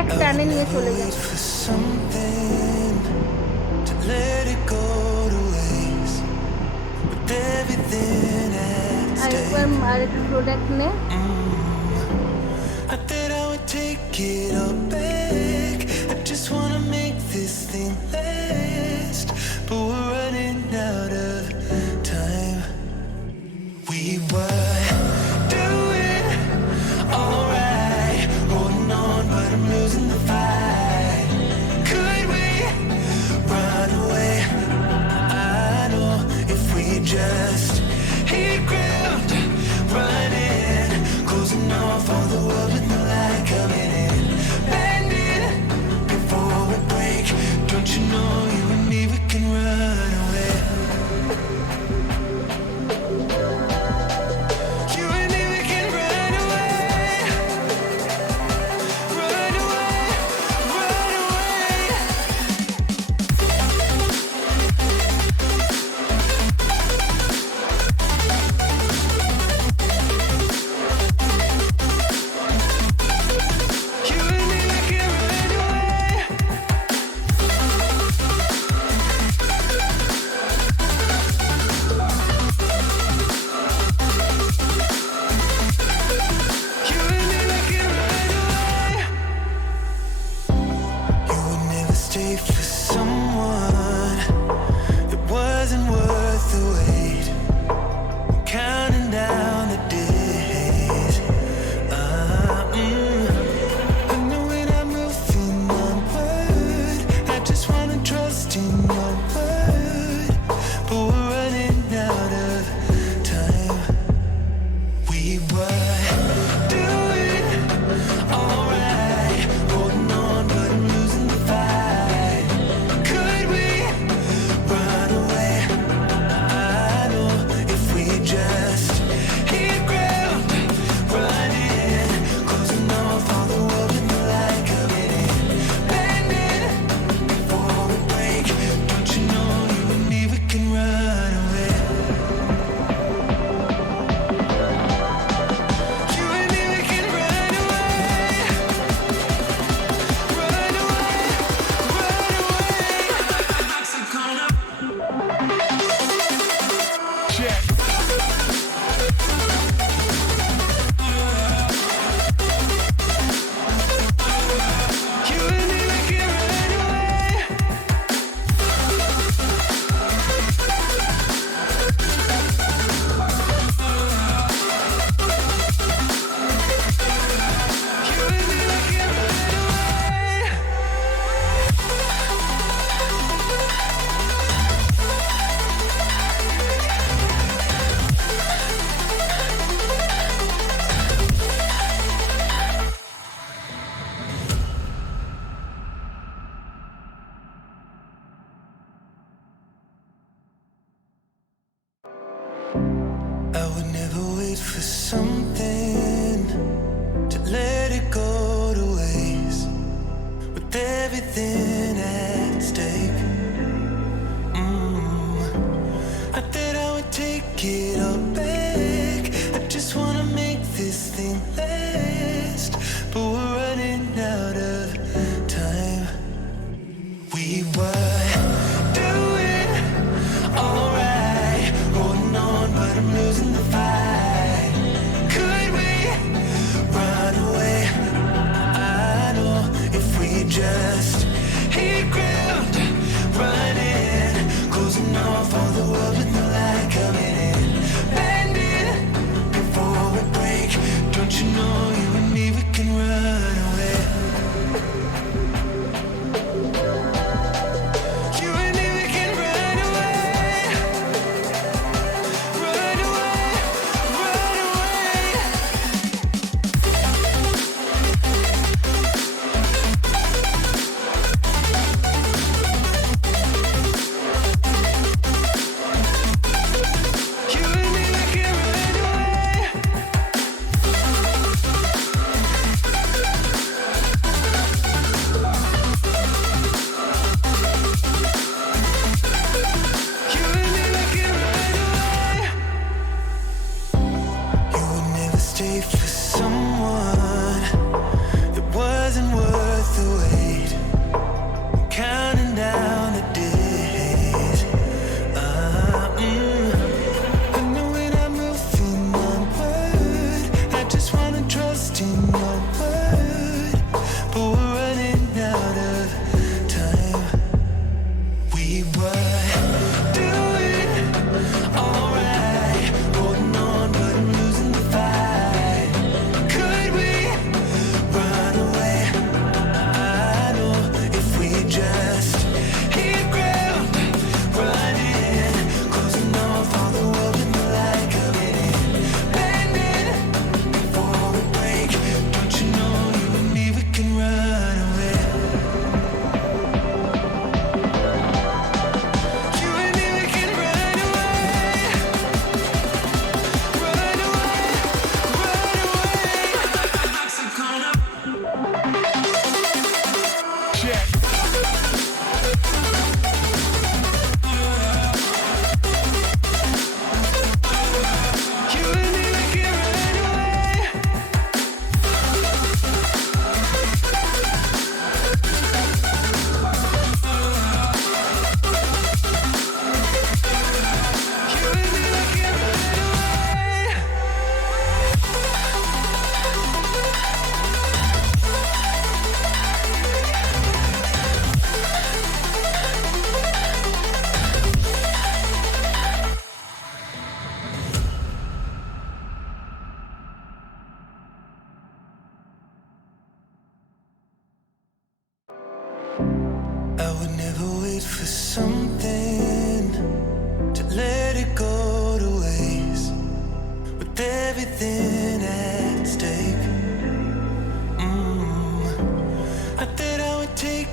এক টানে নিয়ে চলে যায়। আর একবার আর একটু প্রোডাক্ট নে। Just hit ground, running, closing off all the world with no light coming in. Bending before we break. Don't you know you and me, we can run away. You and me, we can run away. Run away, run away. Stay for someone that wasn't worth the wait. I'm counting down the days. I know when I'm moving onward, I just wanna trust in your word, but we're running out of time. We were doing alright, holding on, but I'm losing the fight. Could we run away? I know if we just hit ground, running, closing off all the world with no light coming in. Bending before we break. Don't you know you and me, we can run away. You and me, we can run away. Run away, run away. Check. You and me, we can run away. You and me, we can run away. I would never wait for something to let it go to waste. With everything at stake, I thought I would take it all back. I just wanna make this thing last, but we're running out of time. We were doing alright, holding on, but I'm losing the fight. Could we run away? I know if we just hit ground, running, closing off all the world with no light coming in. Bending before we break. Don't you know you and me, we can run away. You and me, we can run away. Run away, run away. I would never wait for something to let it go to waste. With everything at stake, I thought I would take